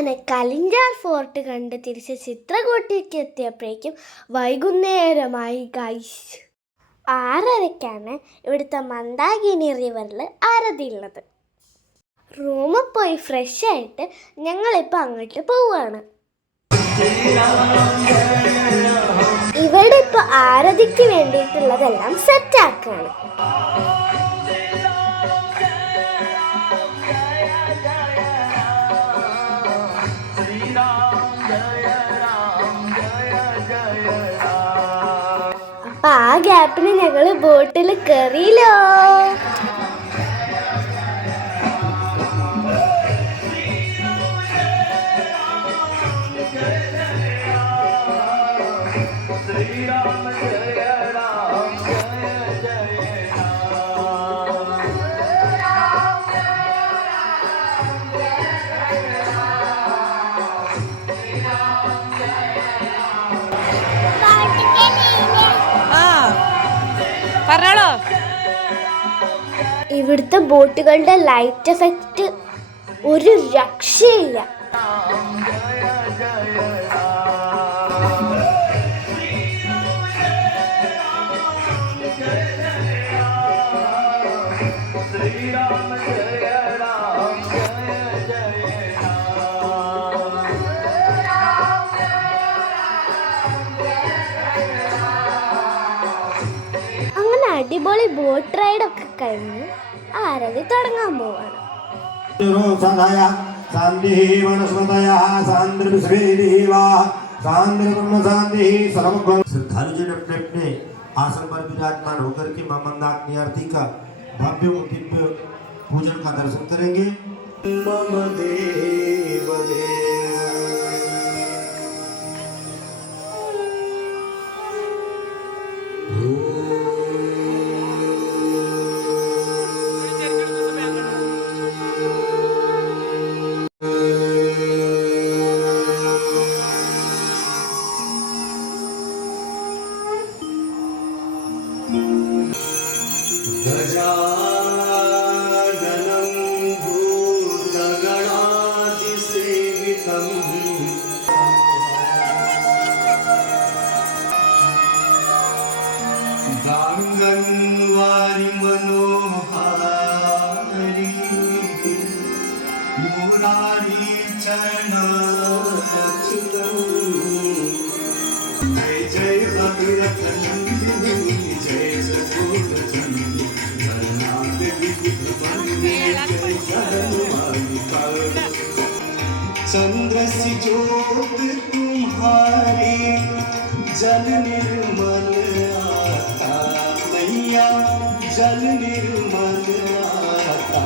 അങ്ങനെ കലിഞ്ചാർ ഫോർട്ട് കണ്ട് തിരിച്ച് ചിത്രകൂട്ടിലേക്ക് എത്തിയപ്പോഴേക്കും വൈകുന്നേരമായി ഗൈസ്. 6:30-ക്കാണ് ഇവിടുത്തെ മന്ദാകിനി റിവറിൽ ആരതിയുള്ളത്. റൂമിൽ പോയി ഫ്രഷ് ആയിട്ട് ഞങ്ങളിപ്പോൾ അങ്ങോട്ട് പോവുകയാണ്. ഇവിടെ ഇപ്പോൾ ആരതിക്ക് വേണ്ടിയിട്ടുള്ളതെല്ലാം സെറ്റാക്കാണ്. അപ്പം ആ ഗ്യാപ്പിന് ഞങ്ങൾ ബോട്ടിൽ കയറിയില്ലോ. ഇവിടുത്തെ ബോട്ടുകളുടെ ലൈറ്റ് എഫക്റ്റ് ഒരു രക്ഷയില്ല. അങ്ങനെ അടിപൊളി ബോട്ട് റൈഡൊക്കെ കഴിഞ്ഞ് ആരതി തുടങ്ങാൻ പോവാണ്. श्रद्धालुजन अपने अपने आसन पर विराजमान होकर के मां मंदाकिनी आरती का भव्य दिव्य पूजन का दर्शन करेंगे। मम देव चंद्र सी ज्योत तुम्हारी जल निर्मल आता मैया जल निर्मल आता।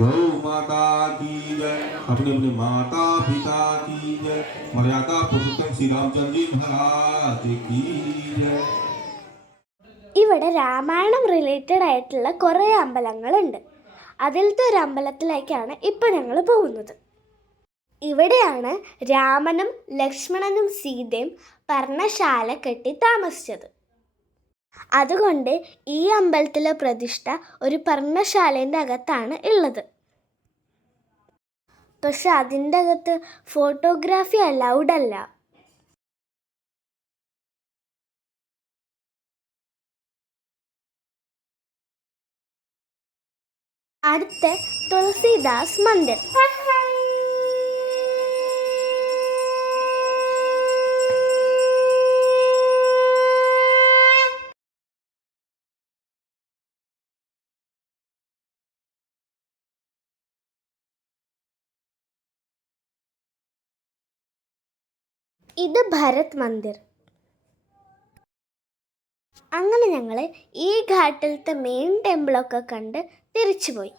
गौ माता की जय, अपने अपने माता पिता की जय, मर्यादा पुरुषोत्तम श्री रामचंद्र जी महाराज की जय. ഇവിടെ രാമായണം റിലേറ്റഡ് ആയിട്ടുള്ള കുറേ അമ്പലങ്ങളുണ്ട്. അതിലത്തെ ഒരു അമ്പലത്തിലേക്കാണ് ഇപ്പോൾ ഞങ്ങൾ പോകുന്നത്. ഇവിടെയാണ് രാമനും ലക്ഷ്മണനും സീതയും പർണശാല കെട്ടി താമസിച്ചത്. അതുകൊണ്ട് ഈ അമ്പലത്തിലെ പ്രതിഷ്ഠ ഒരു പർണശാലേൻ്റെ അകത്താണ് ഉള്ളത്. പക്ഷെ അതിൻ്റെ അകത്ത് ഫോട്ടോഗ്രാഫി അലൗഡ് അല്ല. അടുത്ത തുളസിദാസ് മന്ദിർ. ഇത് ഭരത് മന്ദിർ. അങ്ങനെ ഞങ്ങൾ ഈ ഘാട്ടിലത്തെ മെയിൻ ടെമ്പിളൊക്കെ കണ്ട് തിരിച്ചുപോയി.